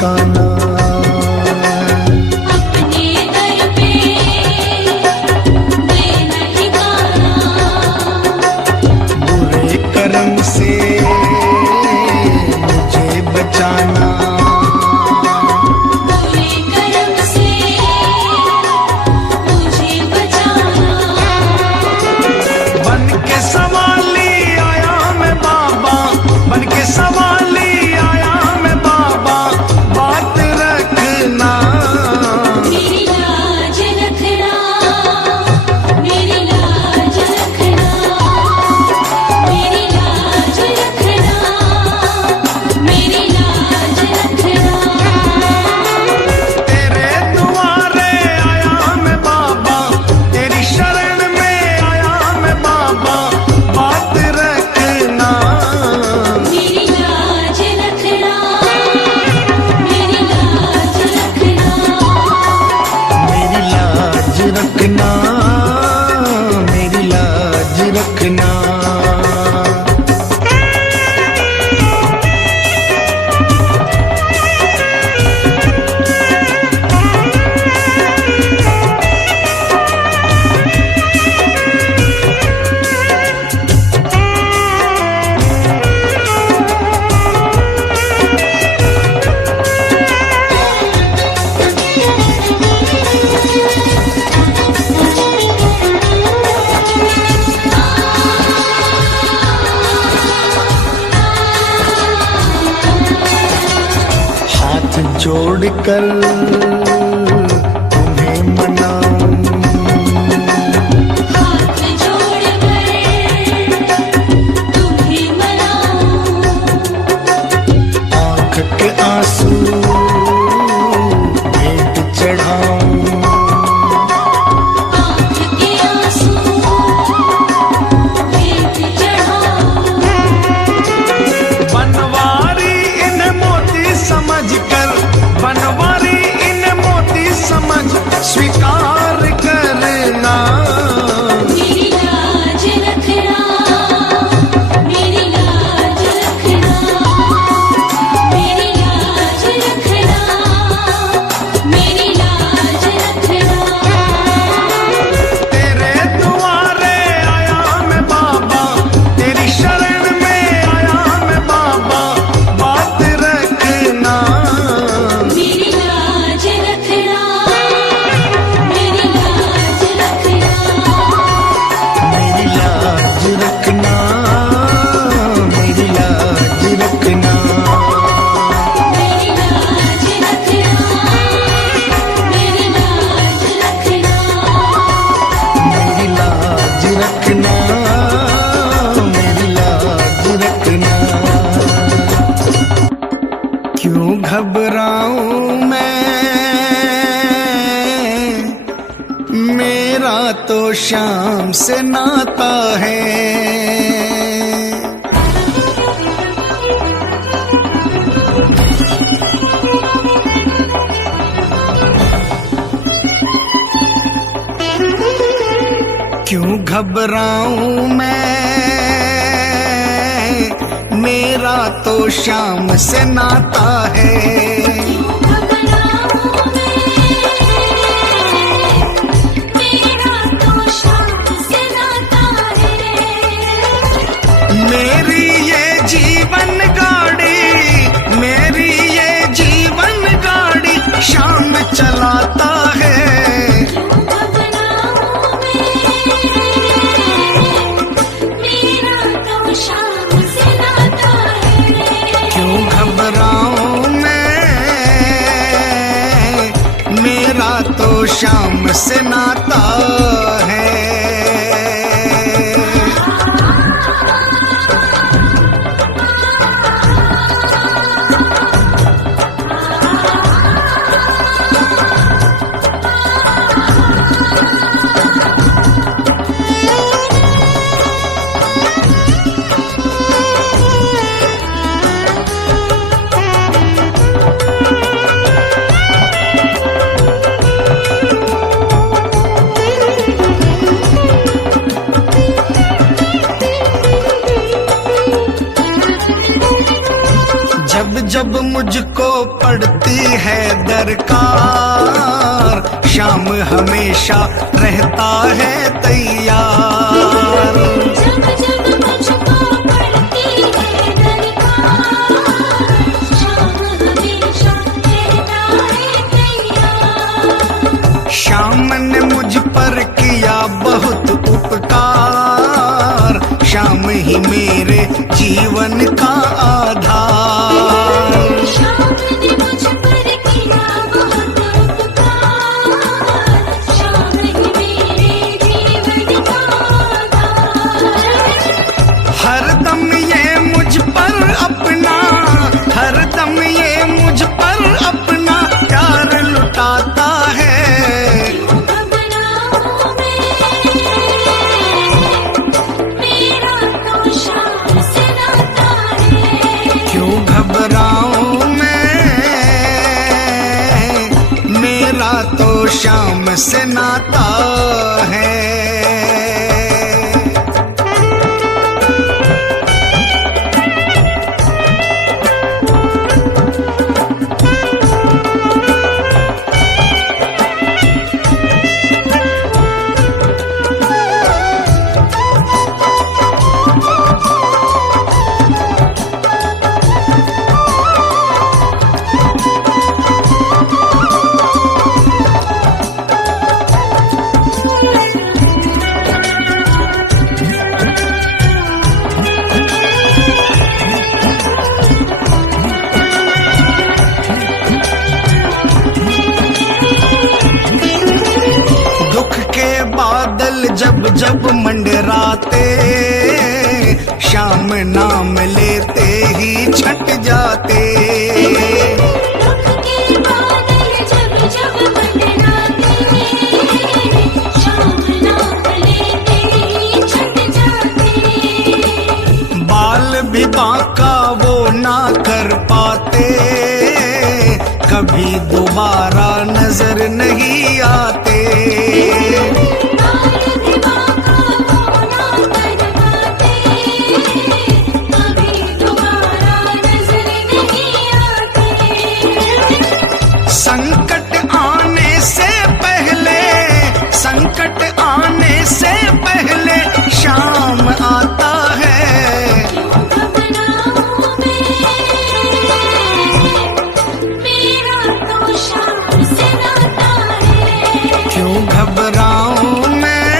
ठिकाना। अपने दर पे देना ठिकाना। बुरे कर्म से मुझे बचाना। बुरे कर्म से मुझे बचाना। बन के सवाली आया मैं बाबा, बन के सवाली आया मैं बाबा, बात रखना। मेरी लाज रखना। मेरी लाज रखना। मेरी लाज रखना। मेरी लाज रखना। तेरे दुआरे आया मैं बाबा, तेरी शरण में आया मैं बाबा, बात रखना। मेरी लाज रखना। मेरी लाज रखना। मेरी लाज रखना, मेरी लाज रखना। हाथ जोड़कर तुम्हें मनाऊं, हाथ जोड़कर तुम्हें मनाऊं। आंख के आंसू भेंट चढ़ाऊं। आँख के आंसू भेंट चढ़ाऊं। बनवारी इन मोती समझकर, बनवारी इन मोती समझ स्वीकार करना। मेरी लाज रखना। मेरी लाज रखना। मेरी लाज रखना। मेरी लाज रखना। तेरे दुआरे आया मैं बाबा, तेरी शरण में आया मैं बाबा, बात रखना। मेरी लाज रखना। मेरी लाज रखना। मेरी लाज रखना, मेरी लाज रखना। मेरी लाज रखना। मेरी लाज रखना। मेरी लाज रखना, मेरी लाज रखना। क्यों घबराऊं मैं, मेरा तो शाम से नाता है। क्यों घबराऊं मैं, मेरा तो शाम से नाता है। घबराऊं मैं, मेरा तो शाम से नाता है। मेरी ये जीवन गाड़ी, मेरी ये जीवन गाड़ी शाम चलाता है। घबराऊं मैं, मेरा तो शाम से नाता है। क्यों घबराऊं मैं, मेरा तो शाम से नाता है। जब जब मुझको पड़ती है दरकार, शाम हमेशा रहता है तैयार। जब जब मुझको पड़ती है दरकार, शाम हमेशा रहता है तैयार। श्याम ने मुझ पर किया बहुत उपकार, श्याम ही मेरे जीवन का आधार। शाम ने मुझ पर किया बहुत उपकार, शाम ही मेरे जीवन का आधार। हरदम ये मुझ पर अपना, हरदम ये मुझ पर अपना प्यार लुटाता है। घबराऊं मैं, मेरा तो शाम से नाता है। क्यों घबराऊं मैं, मेरा तो शाम से नाता है। दुख के बादल जब जब मंडराते, श्याम नाम लेते ही छट जाते। दुख के बादल जब जब मंडराते, शाम नाम लेते ही छट जाते। बाल भी बांका वो ना कर पाते, कभी दोबारा नजर नहीं आते। बाल भी बांका वो ना कर पाते, कभी दोबारा नजर नहीं आते। संकट आने से पहले, संकट आने से पहले शाम आता है। घबराऊं मैं, मेरा तो शाम से नाता है। क्यों घबराऊं मैं,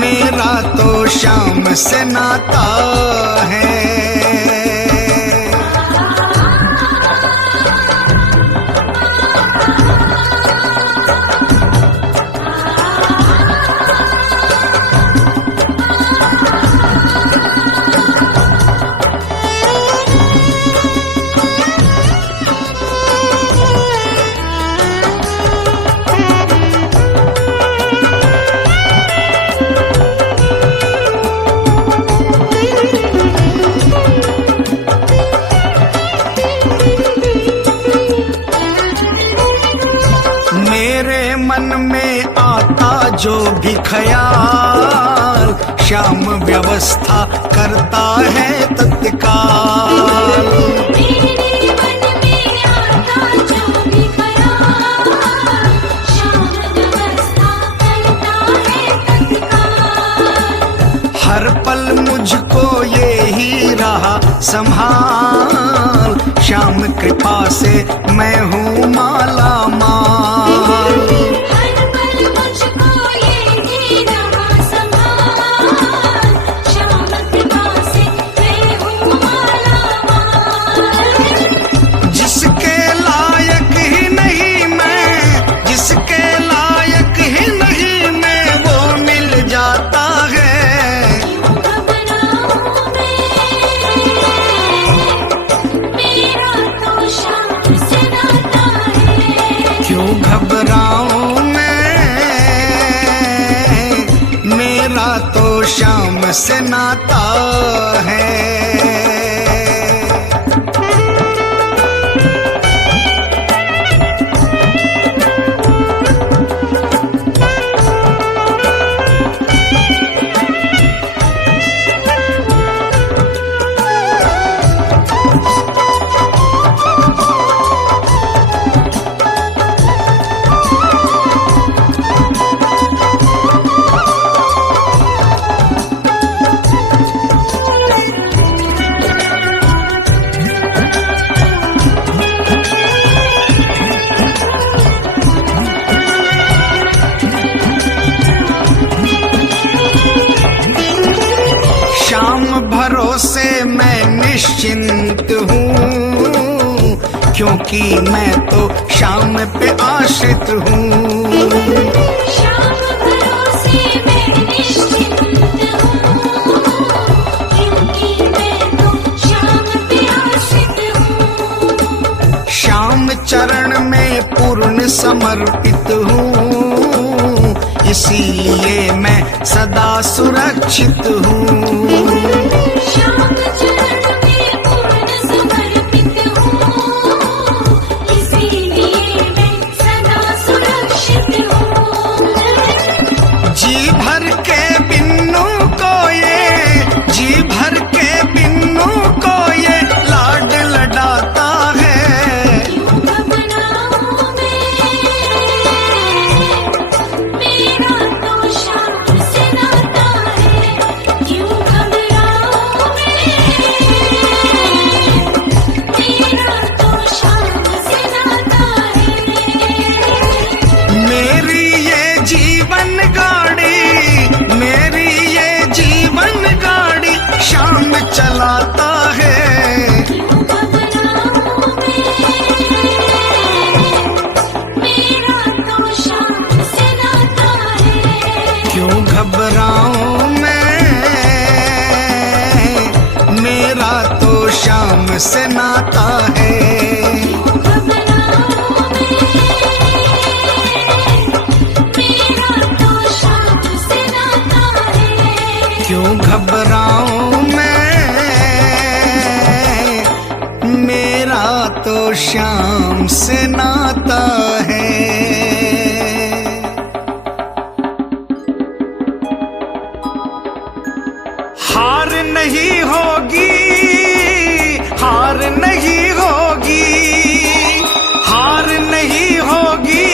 मेरा तो शाम से नाता है। मेरे मन में आता जो भी ख्याल, श्याम व्यवस्था करता है तत्काल। मेरे मन में आता जो भी ख्याल, शाम व्यवस्था करता है तत्काल। हर पल मुझको ये ही रहा संभाल, श्याम कृपा से मैं हूँ माला माल। हर पल मुझको ये ही रहा संभाल, शाम कृपा से मैं हूँ माला माल। जिसके लायक ही नहीं मैं, जिसके लायक ही नहीं मैं, वो मिल जाता है। घबराऊं मैं, मेरा तो शाम से नाता है। क्यों घबराऊं मैं, मेरा तो शाम से नाता है। निश्चिंत हूँ, क्योंकि मैं तो शाम पे आश्रित हूँ। श्याम भरोसे मैं निश्चिंत हूँ, क्योंकि मैं तो श्याम पे आश्रित हूँ। श्याम चरण में पूर्ण समर्पित हूँ, इसीलिए मैं सदा सुरक्षित हूँ। श्याम चरण में पूर्ण समर्पित हूँ, इसीलिए मैं सदा सुरक्षित हूँ। जी भर के बिन्नू को ये, जी भर के बिन्नू को ये लाड लडाता है। क्यों घबराऊं मैं, मेरा तो श्याम से नाता है। क्यों घबराऊं मैं, मेरा तो श्याम से नाता है। मेरी ये जीवन गाड़ी, मेरी ये जीवन गाड़ी श्याम चलाता है। क्यों घबराऊं मैं, मेरा तो श्याम से नाता है। क्यों घबराऊं मैं, मेरा तो श्याम से नाता है। घबराऊं मैं, मेरा तो श्याम से नाता है। क्यों घबराऊं मैं, मेरा तो श्याम से नाता है। हार नहीं होगी, हार नहीं होगी, हार नहीं होगी,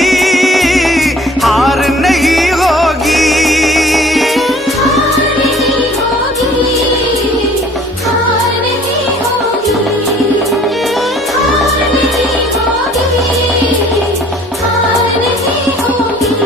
हार नहीं होगी। हार नहीं होगी, हार नहीं होगी, हार नहीं होगी, हार नहीं होगी।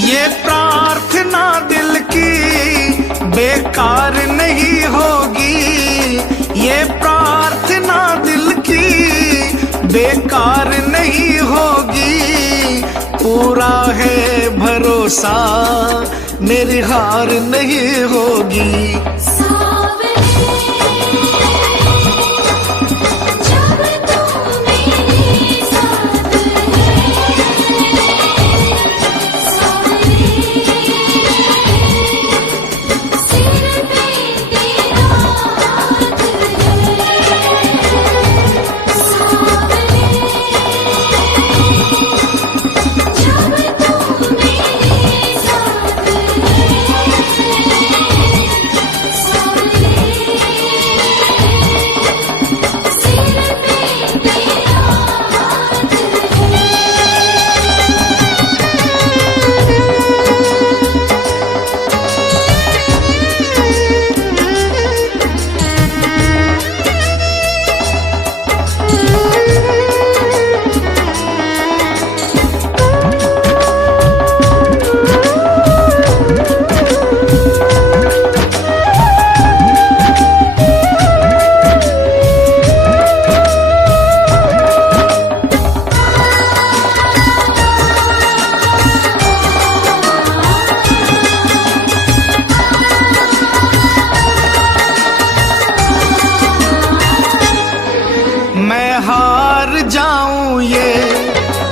ये प्रार्थना दिल की बेकार नहीं होगी, ये प्रार्थना दिल की बेकार नहीं होगी। पूरा है भरोसा, मेरी हार नहीं होगी। सावरे जब तू मेरे साथ है, सावरे सिर पे तेरा हाथ है। सावरे जब तू मेरे साथ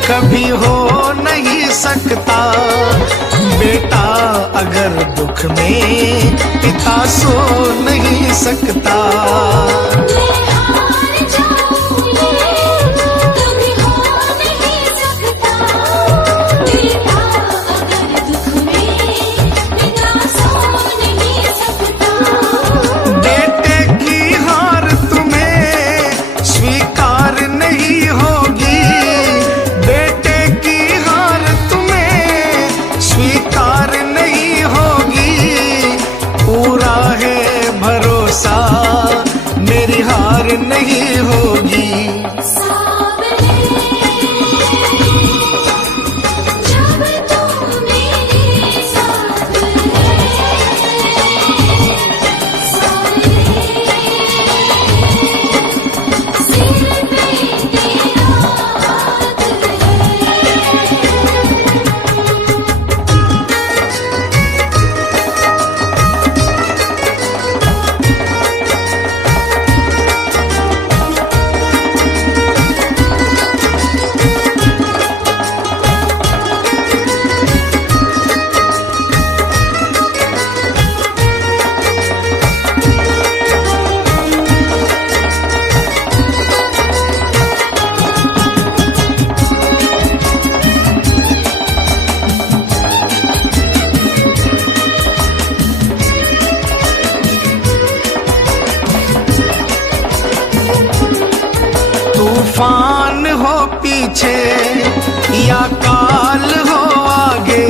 कभी हो नहीं सकता। बेटा अगर दुख में पिता सो नहीं सकता। मैं हार जाऊं ये कभी हो नहीं सकता। पीछे या काल हो आगे,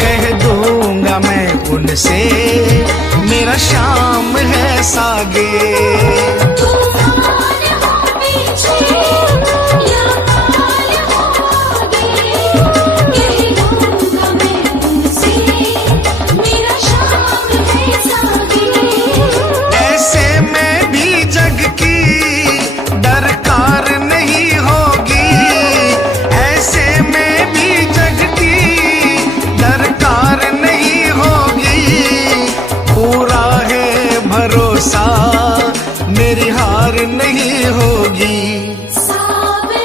कह दूंगा मैं उनसे मेरा श्याम है सागे। तूफान हो पीछे या काल हो आगे, कह दूंगा मैं उनसे मेरा शाम है सागे। ऐसे में भी जग की दरकार नहीं होगी, ऐसे में भी जग की दरकार नहीं होगी। पूरा है भरोसा मेरी हार नहीं होगी। सावरे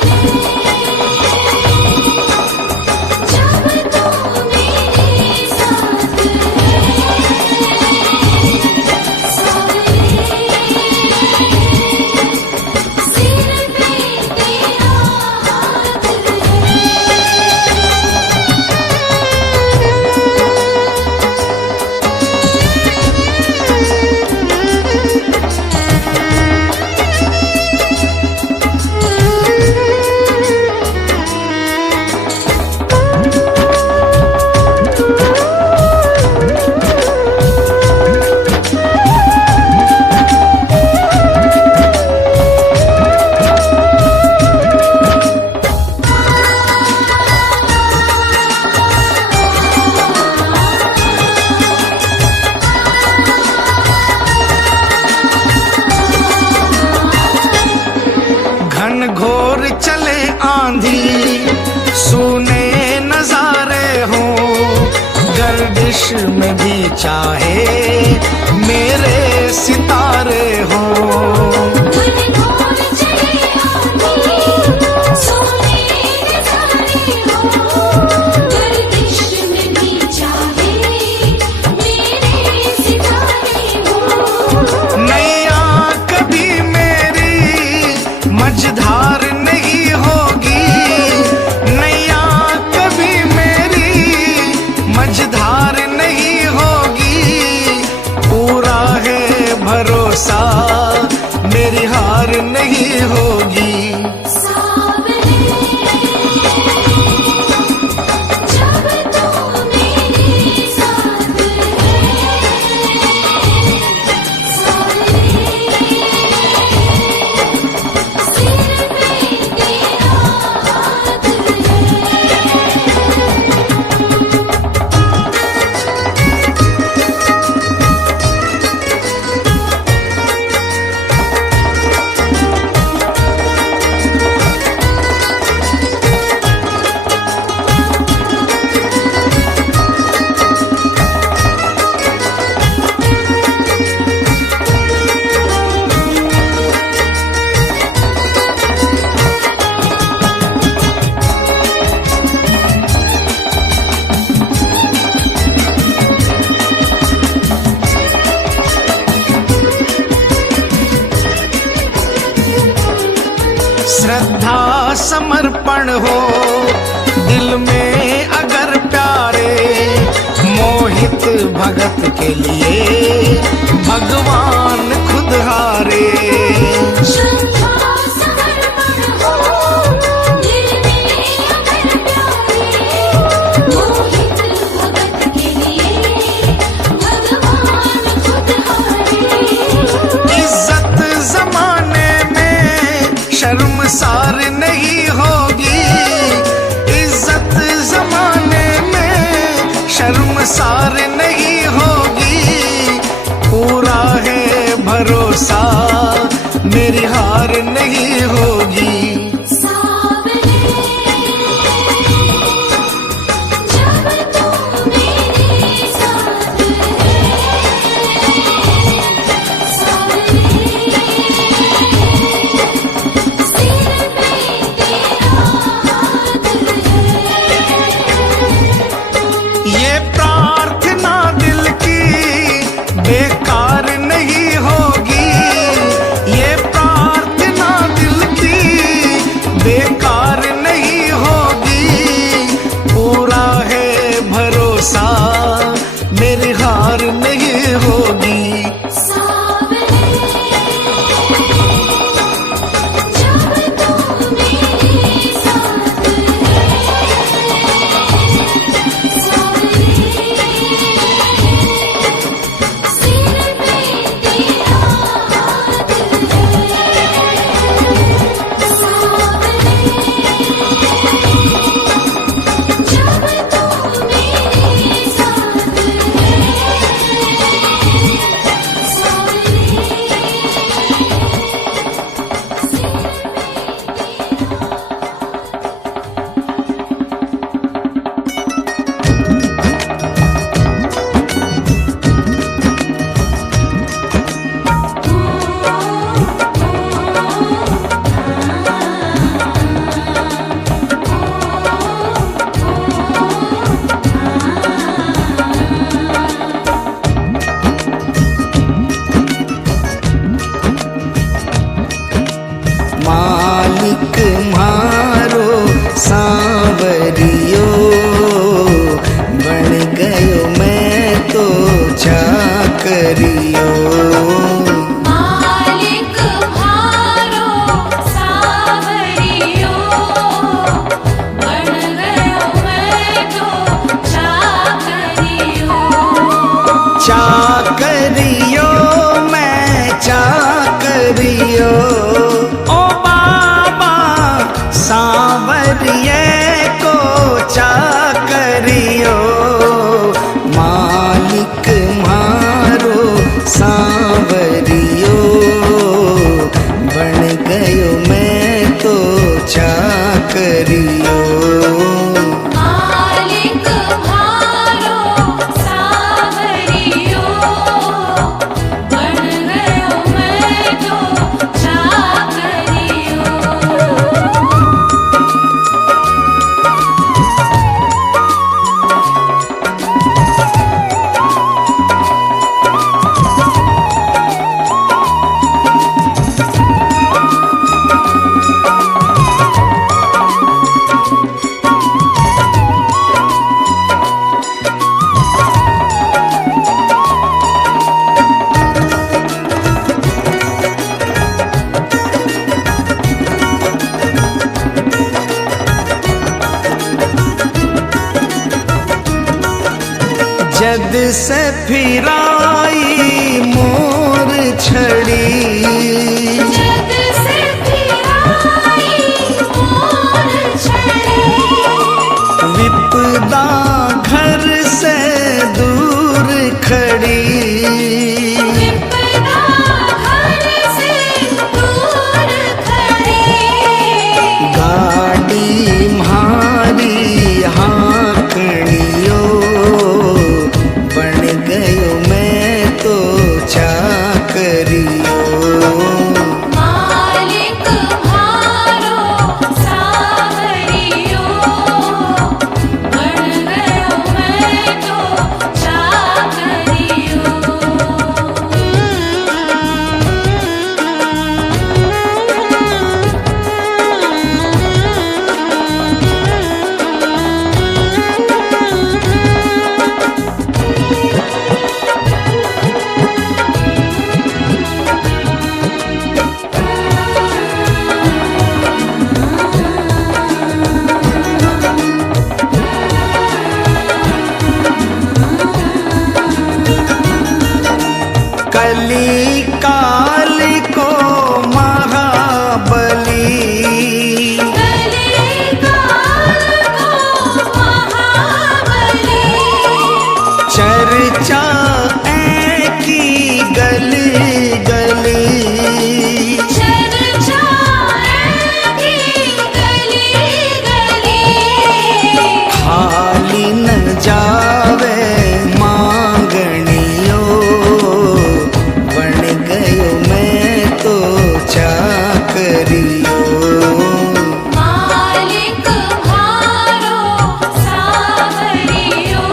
जब तू मेरे साथ है, सावरे सिर पे तेरा हाथ है। घन घोर चले आंधी सुने नजारे हो, गर्दिश में भी चाहे मेरे सितारे हो। घनघोर चले आंधी सोने नजारे हो, गर्दिश में भी चाहे मेरे सितारे हो। नैया कभी मेरी मझधार नहीं होगी, नैया कभी मेरी मझधार नहीं होगी। पूरा है भरोसा मेरी हार नहीं होगी। सावरे जब तू मेरे साथ है, सावरे सिर पे तेरा हाथ श्रद्धा समर्पण हो दिल में अगर प्यारे, मोहित भगत के लिए भगवान खुद हारे। श्रद्धा समर्पण हो दिल में अगर प्यारे, मोहित भगत के लिए भगवान खुद हारे। इज्जत जमाने में शर्मसार नहीं होगी, इज्जत जमाने में शर्मसार नहीं होगी। पूरा है भरोसा मेरी हार नहीं होगी। सावरे जब तू मेरे साथ है, सावरे सिर पे तेरा हाथ है। ये प्रार्थना दिल की बेकार नहीं होगी, ये प्रार्थना दिल की जद से फिराई मोर छड़ी, जद से फिराई मोर छड़ी, विपदा घर से दूर खड़ी, विपदा घर से दूर खड़ी, गाड़ी म्हारी हाँकड़ियो, बन गयो मैं तो चाकरियो। मालिक म्हारो सावरियो, बन गयो मैं तो चाकरियो। कली काल को महाबली, कलिकाल को महाबली, चर्चा की गली गली, चर्चा की गली गली, खाली न जावे मांगनियो, बन गयो मैं तो चाकरियो। मालिक म्हारो सावरियो,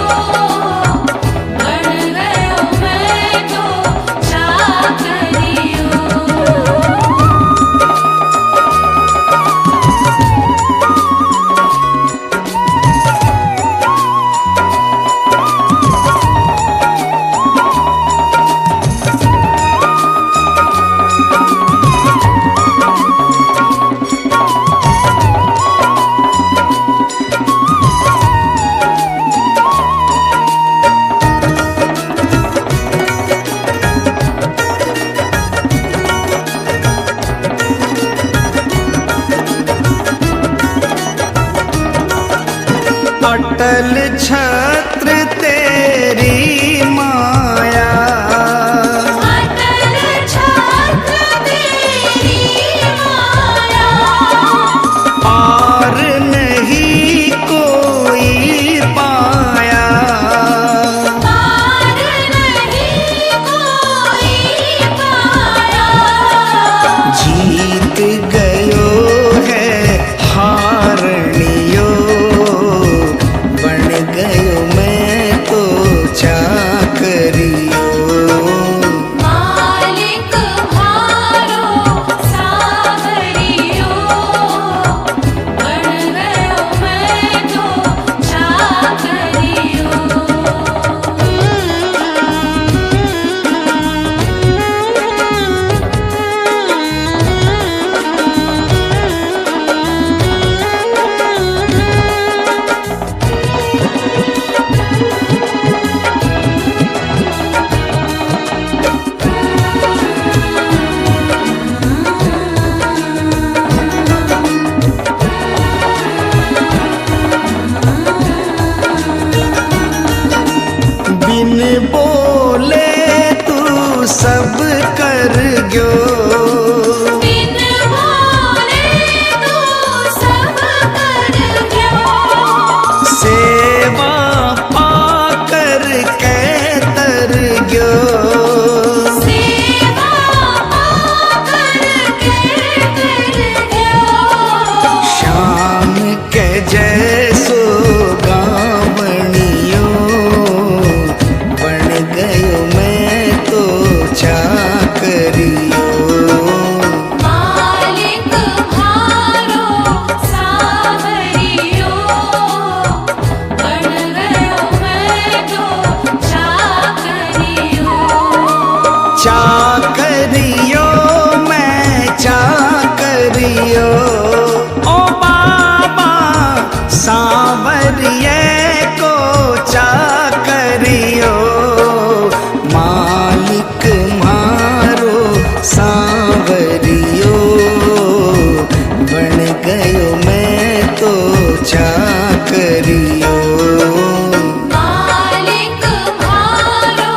बन गयो मैं तो चाकरियो। अटल छत्र तेरी माया, अटल छत्र तेरी माया, पार नहीं कोई पाया, पार नहीं कोई पाया, जीत गयो है हारनियो, बन गयो मैं तो चाकरियो। मालिक म्हारो सावरियो, बन गयो मैं तो चाकरियो। बिन बोले तू सब कर गयो, बिन बोले तू सब कर गयो, सेवा पाकर के तर गयो, सेवा पाकर के कर गयो, शाम के जैसो गावणियो, बन करियो। मालिक म्हारो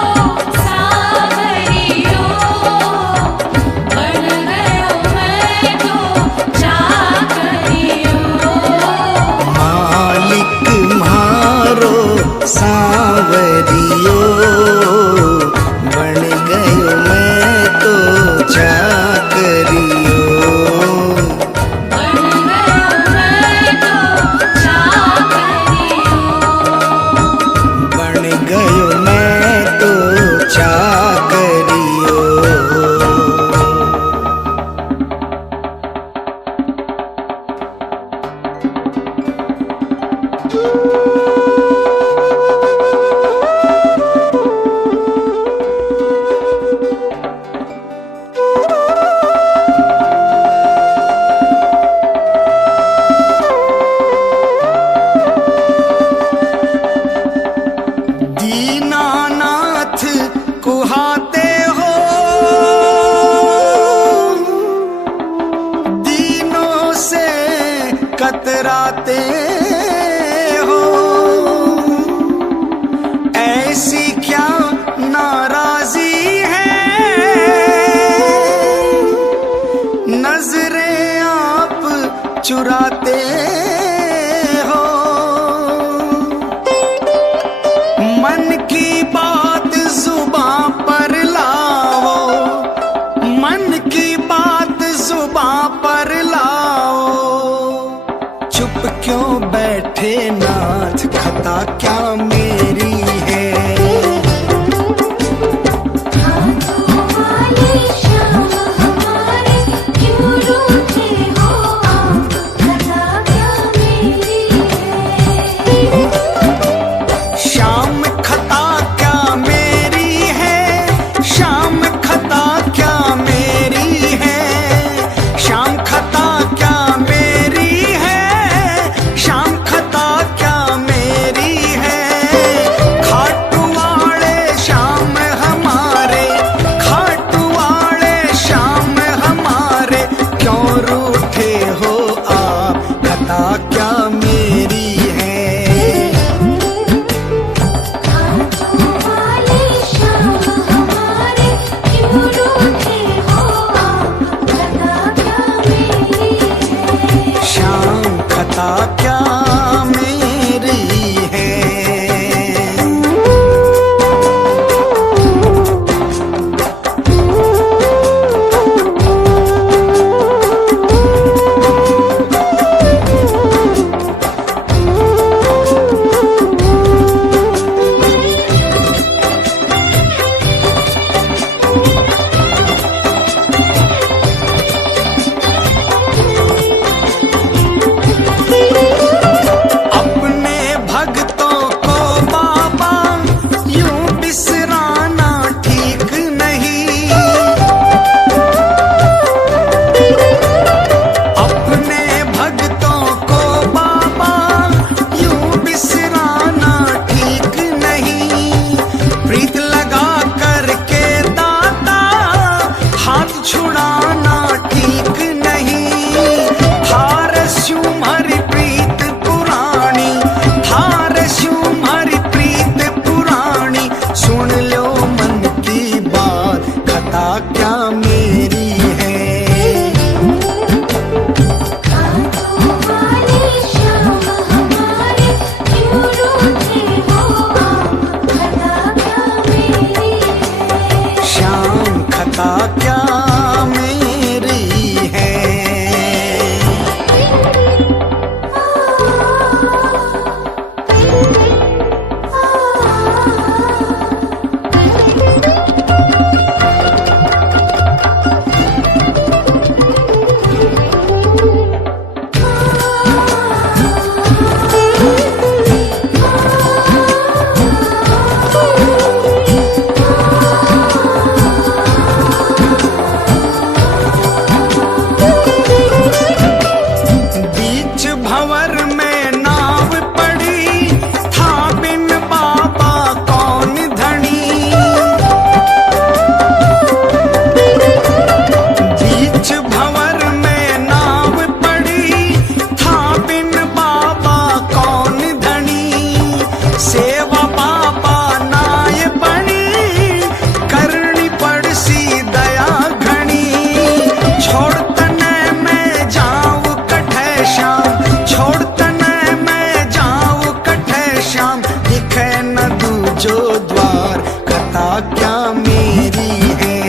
सावरियो, बन गयो मैं तो चाकरियो। मालिक म्हारो सांवरियो, बन गयो मैं तो चाकरियो। बन गयो मैं तो चाकरियो। शाम दिखे न दूजो द्वार, खता क्या मेरी है।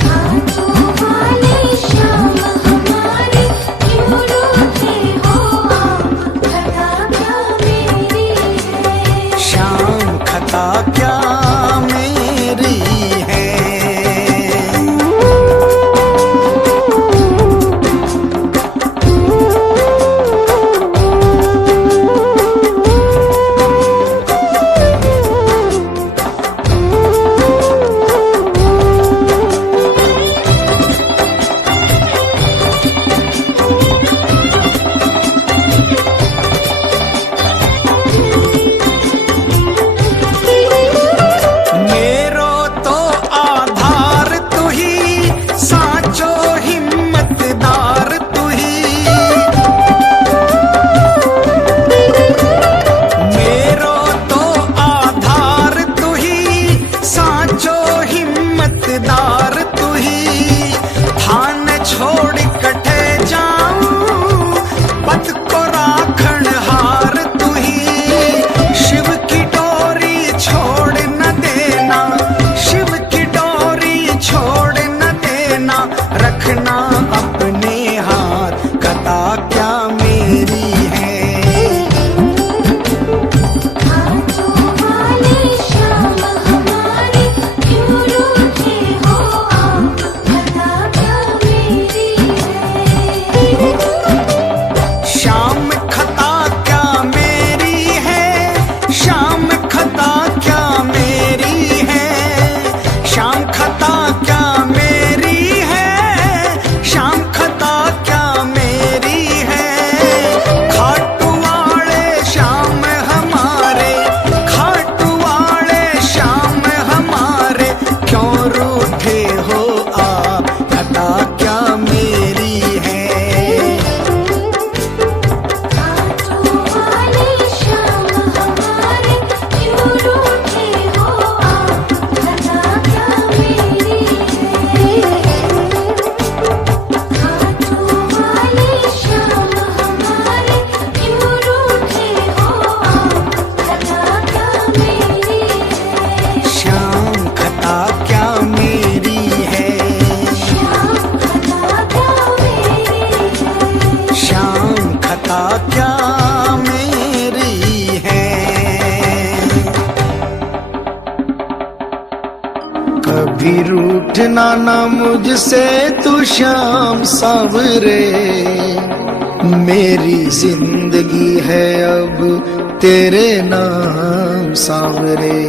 हाथों वाले श्याम हमारे क्यों रूठे हो आप, खता क्या मेरी है। शाम खता क्या मेरी है। रखना अपने हाथ, कथा क्या मेरी है। हाथों वाले श्याम हमारे क्यों रूठे हो आप, खता क्या मेरी है। शाम खता क्या मेरी है, शाम खता क्या मेरी है, शाम खता क्या मेरी है, शाम खता क्या मेरी है। खाटू वाले श्याम हमारे, खाटू वाले श्याम हमारे क्यों रूठे हो आप, खता क्या मेरी है। हाथों वाले श्याम हमारे क्यों रूठे हो आप, खता क्या मेरी है। हाथों वाले श्याम हमारे क्यों रूठे हो आप, खता क्या मेरी है। शाम खता क्या मेरी है। श्याम खता क्या मेरी है। शाम खता क्या मेरी है। कभी रूठना ना मुझसे तू श्याम सावरे, मेरी जिंदगी है अब तेरे नाम सावरे।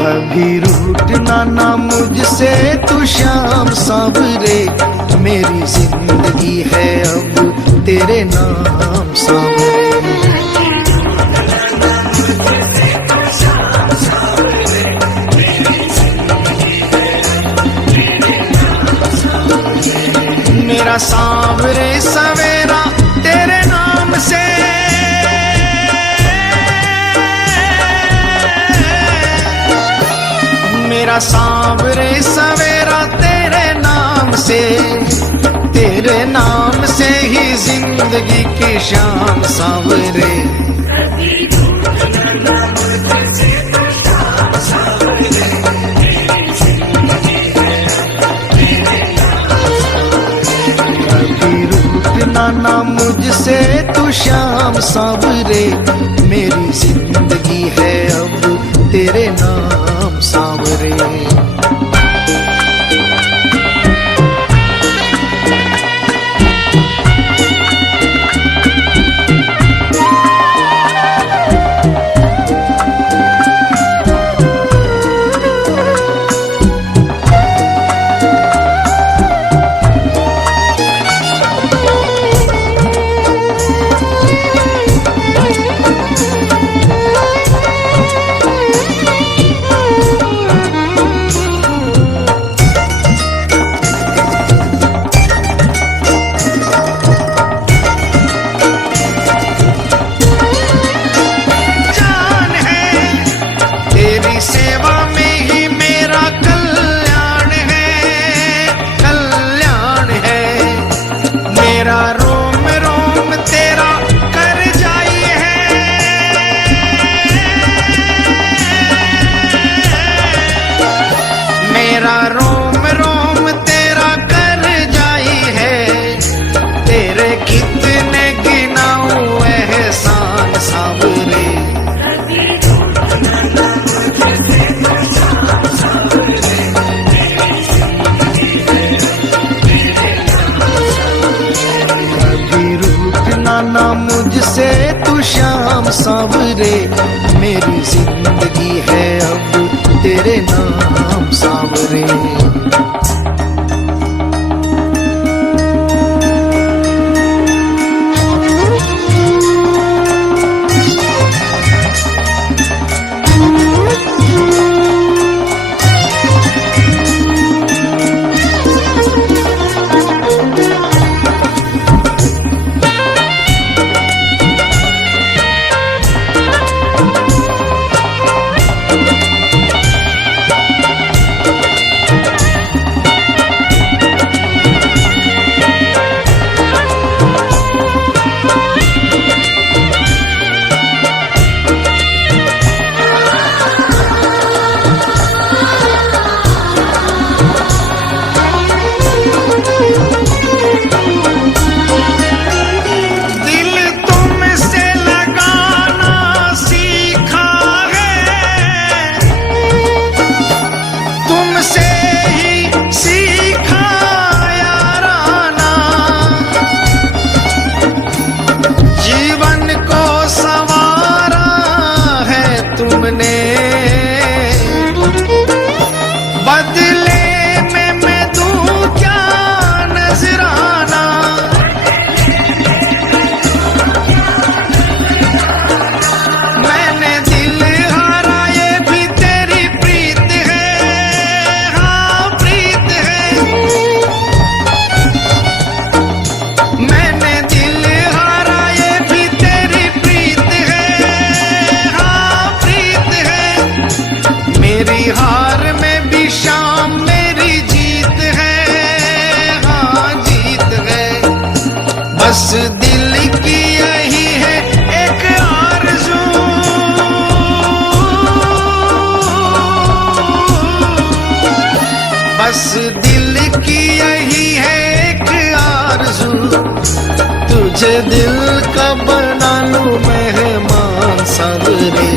कभी रूठना ना मुझसे तू श्याम सावरे, मेरी जिंदगी है अब तेरे नाम सावरे। मेरा सांवरे सवेरा तेरे नाम से, मेरा सांवरे सवेरा तेरे नाम से, तेरे नाम से ही जिंदगी की शाम सांवरे। कभी रूठना ना मुझसे तू श्याम सांवरे, मेरी जिंदगी है अब तेरे नाम सांवरे। मेरा रोम रोम तेरा कर जाई है, तेरे कितने गिनाऊं एहसान सांवरे। कभी रूठना ना मुझसे तू श्याम सांवरे, मेरी जिंदगी है अब तेरे नाम सांवरे। बस दिल की यही है एक आरज़ू, बस दिल की यही है एक आरज़ू, तुझे दिल का बना लूं मेहमान सांवरे।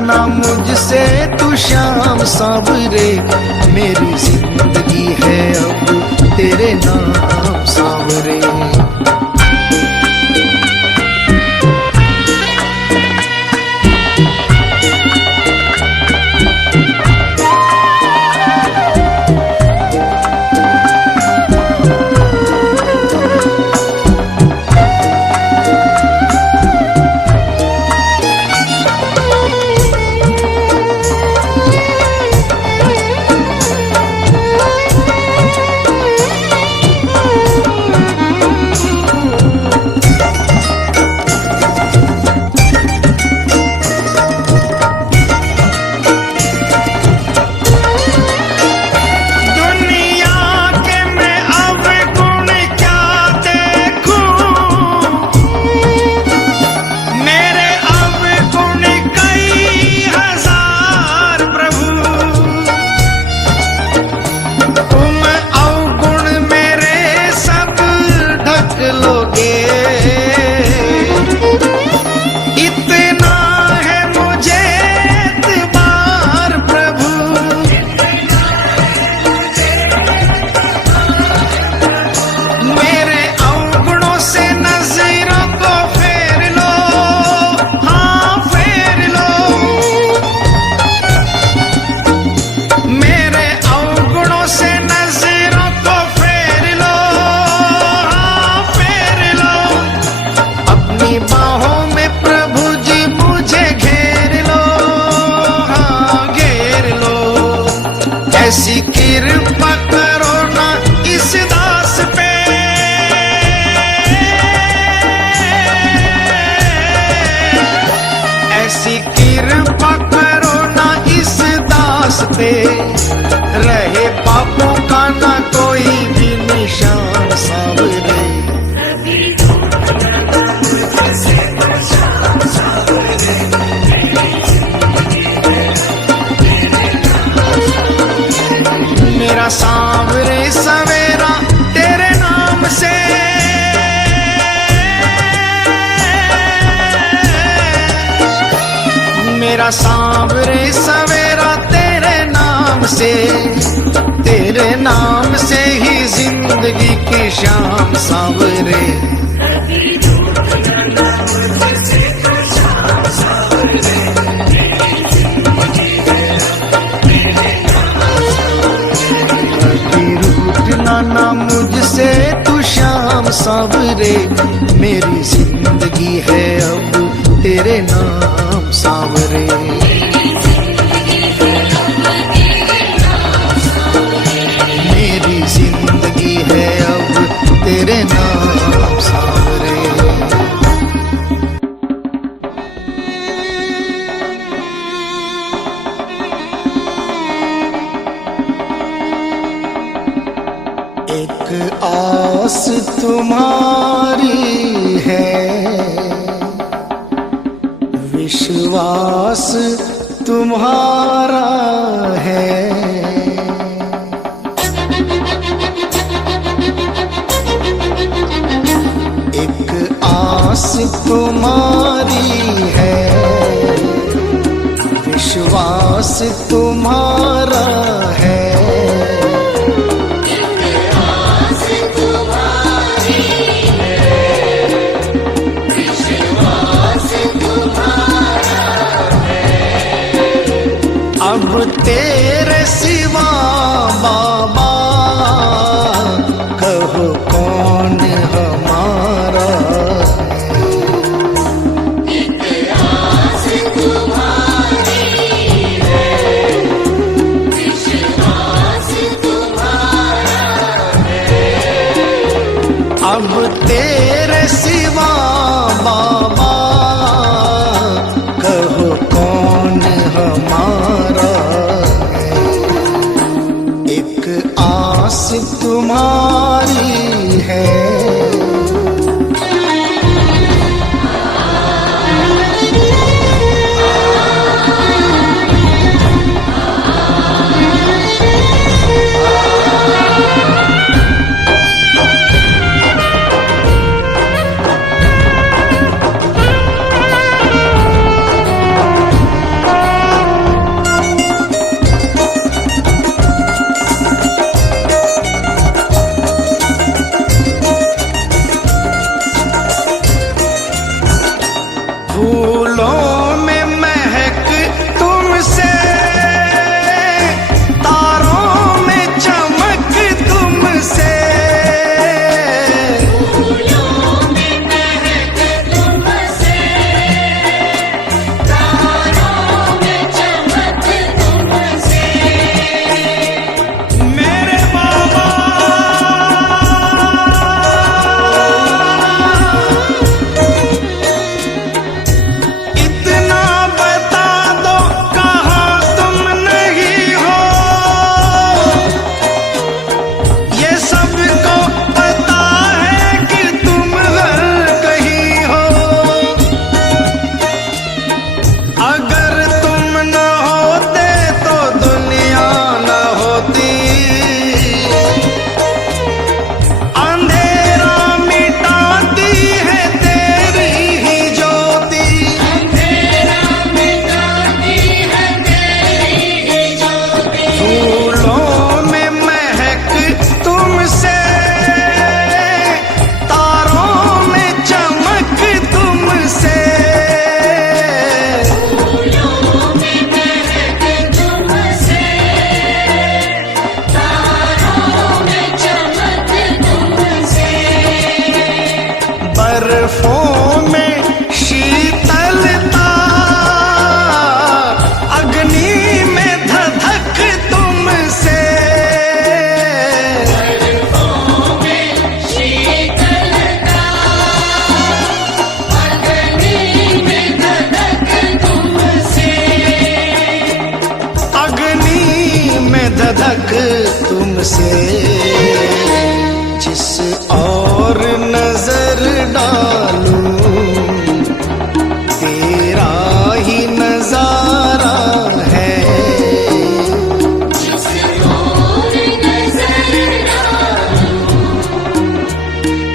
ना मुझसे तू श्याम सांवरे, मेरी जिंदगी है अब तेरे नाम सांवरे। ऐसी कृपा करो ना इस दास पे, ऐसी कृपा करो ना इस दास पे, रहे पापों का ना कोई भी निशान श्याम सावरे। मेरा सांवरे सवेरा तेरे नाम से, मेरा सांवरे सवेरा तेरे नाम से, तेरे नाम से ही जिंदगी की शाम सांवरे। ना मुझसे तू श्याम सावरे, मेरी जिंदगी है अब तेरे नाम सावरे। मेरी जिंदगी है अब तेरे नाम सावरे। एक आस तुम्हारी है, विश्वास तुम्हारा है। एक आस तुम्हारी है, विश्वास तुम्हारा है। अब तेरे सिवा बाबा कहो कौन हमारा। एक आस तुम्हारी है, विश्वास तुम्हारा है। अब तेरे सिवा बाबा कहो कौन हमारा। आस तुम्हारी है। फूलों में महक तुमसे, तारों में चमक तुमसे। फूलों में महक तुमसे, तारों में चमक तुमसे। मेरे बाबा बर्फों में शीतलता, अग्नि में धधक तुमसे। बर्फों में शीतलता, अग्नि में धधक तुमसे। अग्नि में धधक तुमसे। जिस और नजर डालूं, तेरा ही नजारा है। जिस ओर नजर डालूं,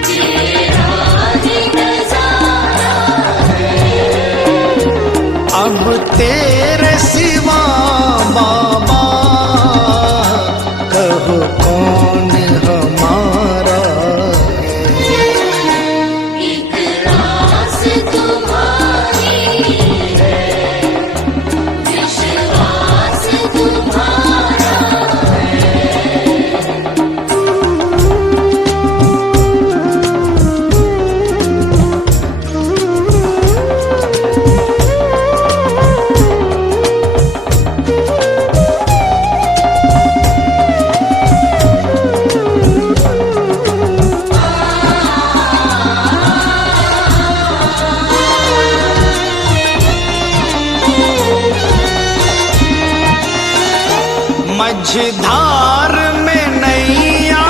तेरा ही नजारा है। अब तेरे सिवा बाबा कहो कौन हमारा है। एक रास तुम्हारी है, विश्वास तुम्हारा है। मझधार में नैया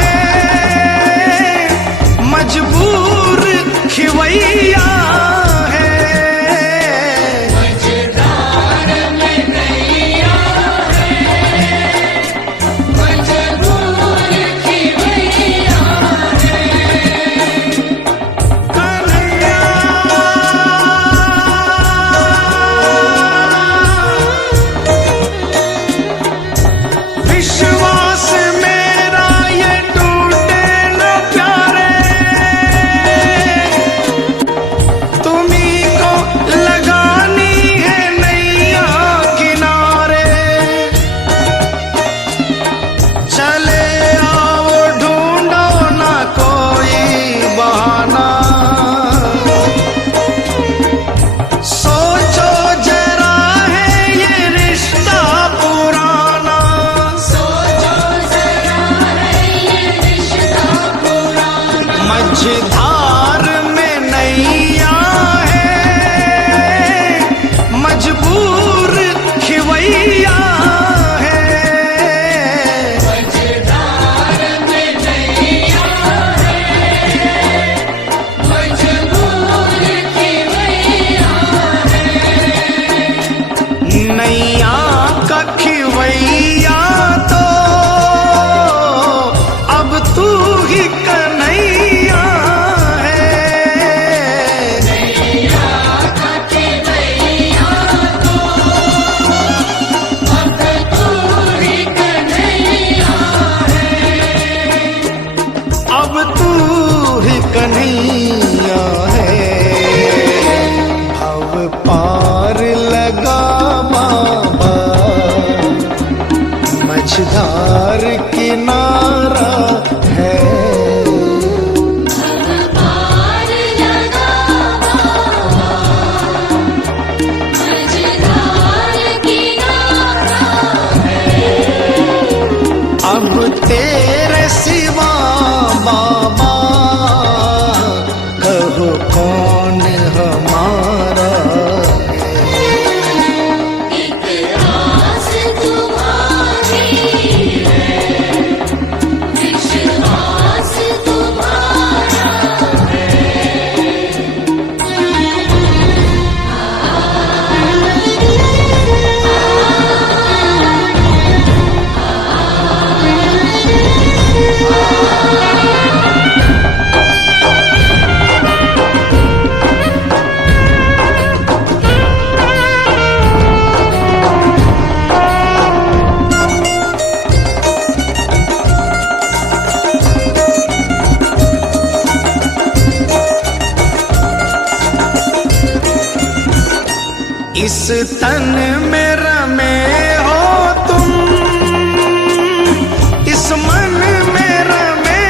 है, मजबूर खिवैया है। मझधार में नैया है, मजबूर खिवैया है। कन्हैया विश्वास मेरा ये टूटे न प्यारे, तुम्ही को लगानी है नैया किनारे। चले आओ ढूंढो ना कोई बहाना, सोचो जरा है ये रिश्ता पुराना। सोचो जरा है ये रिश्ता पुराना। मझधार में नैया है, मजबूर खिवैया है। मझधार में नैया है, मजबूर खिवैया है। नैया का खिवैया तो अब तू ही कन्हैया है। नैया का खिवैया तो अब तू ही कन्हैया है। अब तू ही कन्हैया है। भव पार लगा बाबा, मझधार किनारा है। पार लगा बाबा, मझधार किनारा है। अब तेरे सिवा बाबा कहो कौन हमारा है। एक रास तुम्हारी है, विश्वास तुम्हारा इस तन में रमे हो तुम, इस मन में रमे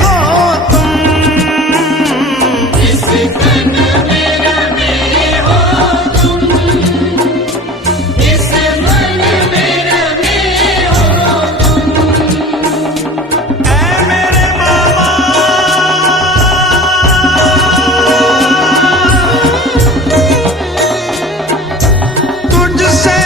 हो तुम। इस तन में रमे हो तुम, इस मन में रमे हो तुम। ऐ मेरे बाबा तुझसे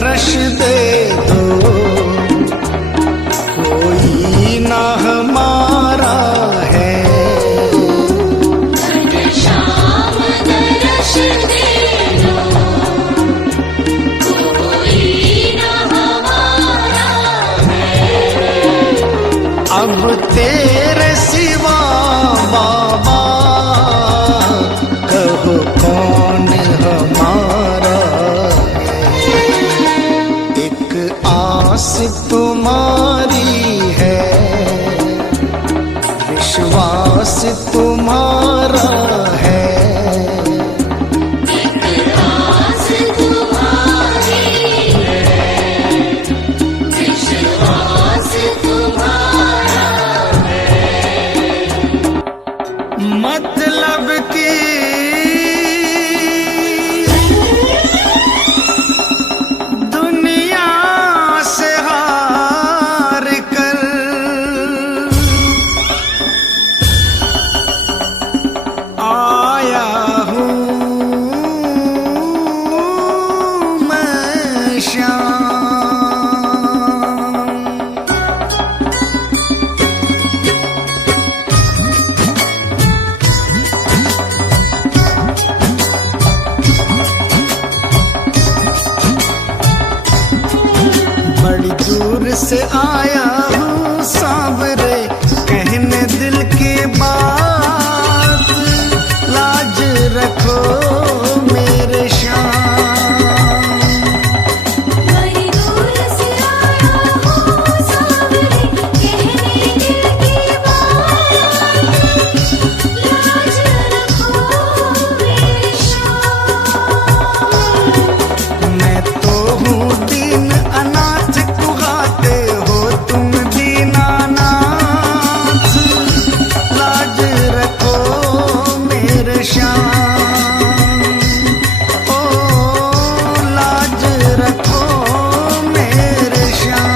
तरस दे दो, कोई ना हमारा है। घनश्याम दर्श दे दो, कोई न हमारा है। अब तेरे सिवा बाबा कहो कौन हमारा है। एक आस तुम्हारी है, विश्वास तुम्हारा है। आस तुम्हारी है, विश्वास तुम्हारा है। मतलब की दुनिया से हार कर आया हूँ मैं श्याम। बड़ी दूर से आया हूँ सांवरे, कहने दिल की बात, लाज रखो मेरे श्याम। बड़ी दूर से आया हूँ सांवरे, कहने दिल की बात, लाज रखो मेरे श्याम। मैं तो हूँ दीन अनाथ, कुहाते हो तुम दीनानाथ, लाज रखो मेरे श्याम। ओ लाज रखो मेरे श्याम।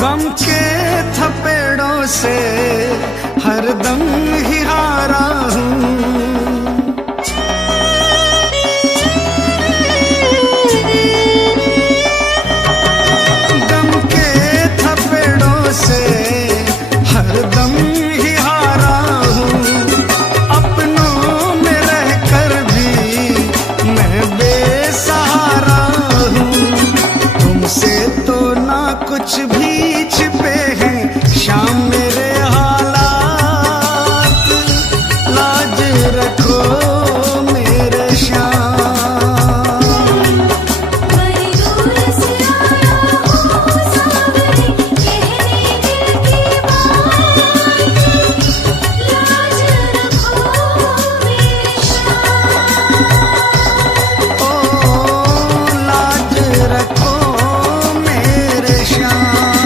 गम के थपेड़ों से हरदम ही हारा हूँ। गम के थपेड़ों से हरदम ही हारा हूँ। अपनों में रहकर भी मैं बेसहारा हूँ। तुमसे तो ना कुछ भी छिपे हैं शाम मेरे हालात, लाज रखो मेरे श्याम। बड़ी दूर से आया हूँ सांवरे, कहने दिल की बात, लाज रखो मेरे श्याम। ओ लाज रखो मेरे श्याम।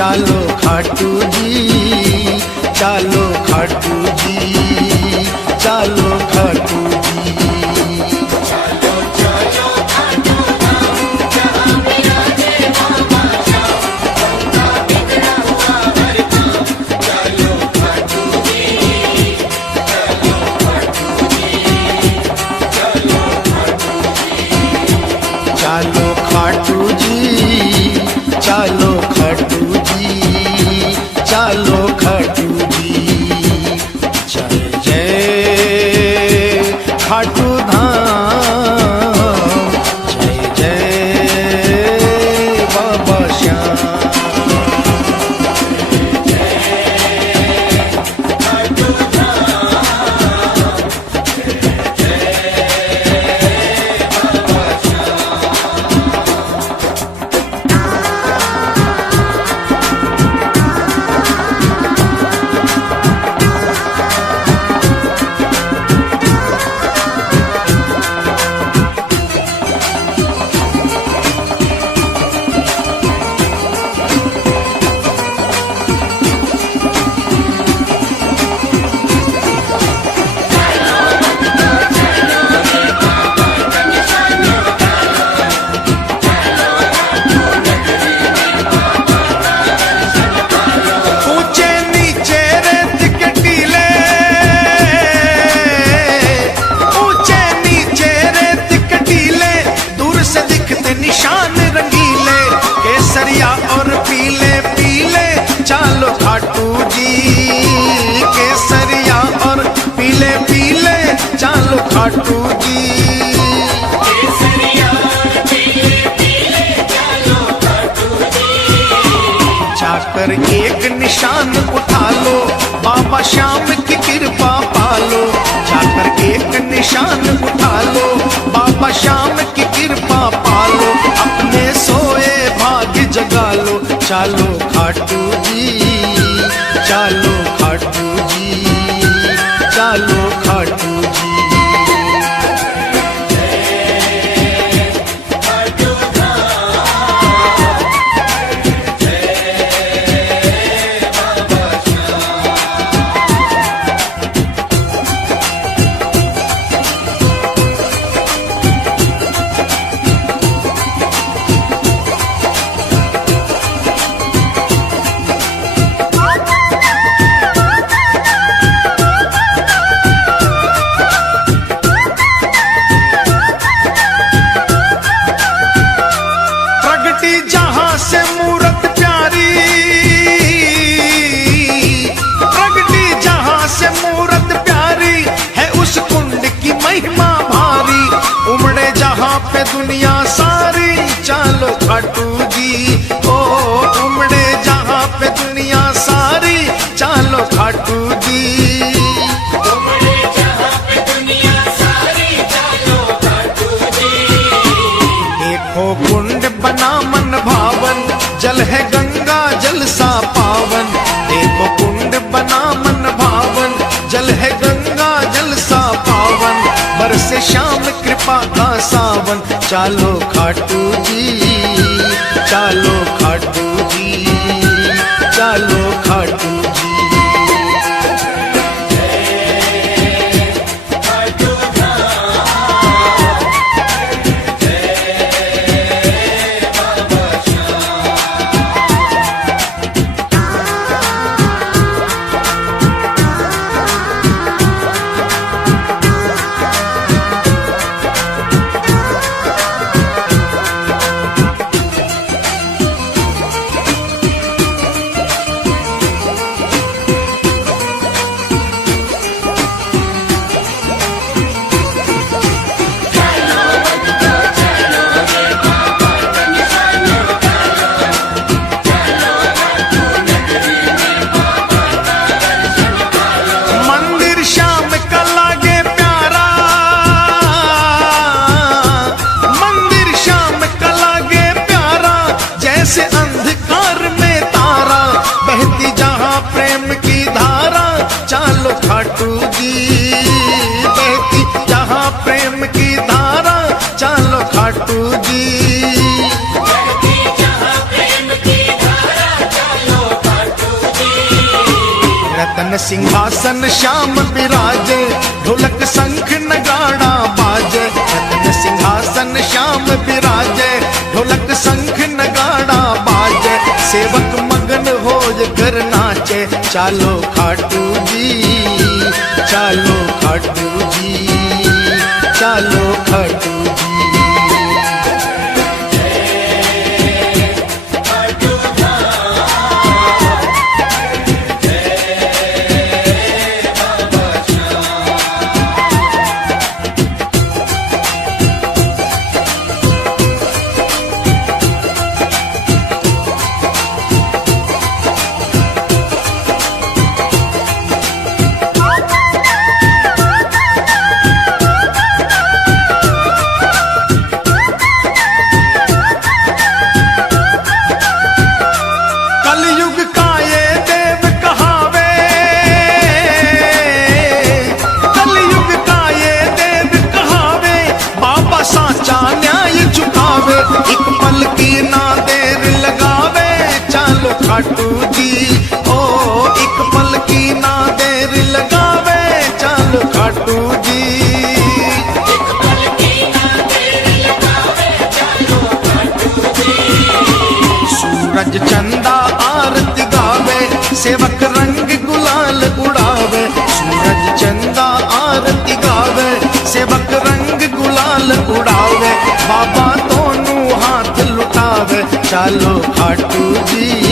चालो खाटू जी, चालो खाटू जी, चालो खाटू जी। चालो खाटू जी, चालो खाटू जी, चालो खाटू जी। जय जय खाटू धाम, जय जय बाबा श्याम। निशान रंगीले केसरिया और पीले पीले, चालो खाटू जी। केसरिया और पीले पीले, चालो खाटू जी। केसरिया और पीले पीले, चालो खाटू जी। जाकर एक निशान उठा लो, बाबा श्याम की कृपा पालो। जाकर एक निशान उठा लो, बाबा श्याम की कृपा पालो। अपने सोए भाग्य जगा लो, चालो खाटू जी, चालो खाटू जी, चालो खाटू जी। जहां से मूरत प्यारी, प्रगटी जहां से मूरत प्यारी, है उस कुंड की महिमा भारी। उमड़े जहां पे दुनिया सारी, चालो खाटू जी। ओ उमड़े जहां पे दुनिया सारी, चालो खाटू जी। उमड़े जहां पे दुनिया सारी, चालो खाटू जी। देखो कुंड बना मन भावन, जल है गंगा जल सा पावन। देखो कुंड बना मन भावन, जल है गंगा जल सा पावन। बरसे श्याम कृपा का सावन, चालो खाटू जी, चालो खाटू जी, चालो खाटू जी। सिंहासन श्याम विराजे, ढोलक शंख नगाड़ा बाजे। रत्न सिंहासन श्याम विराजे, ढोलक शंख नगाड़ा बाजे। सेवक मगन होय कर नाचे, चालो खाटू जी, चालो खाटू जी, चालो खाटू जी। कलयुग का ये देव कहावे, कलयुग का ये देव कहावे, बाबा साचा न्याय चुकावे। एक पल की ना देर लगावे, चालो खाटू जी। ओ एक पल की ना देर लगावे, चालो खाटू जी। सूरज चंदा आरती गावे, सेवक रंग गुलाल उड़ावे। सूरज चंदा आरती गावे, सेवक रंग गुलाल उड़ावे। बाबा दोनों हाथ लुटावे, चालो खाटू जी,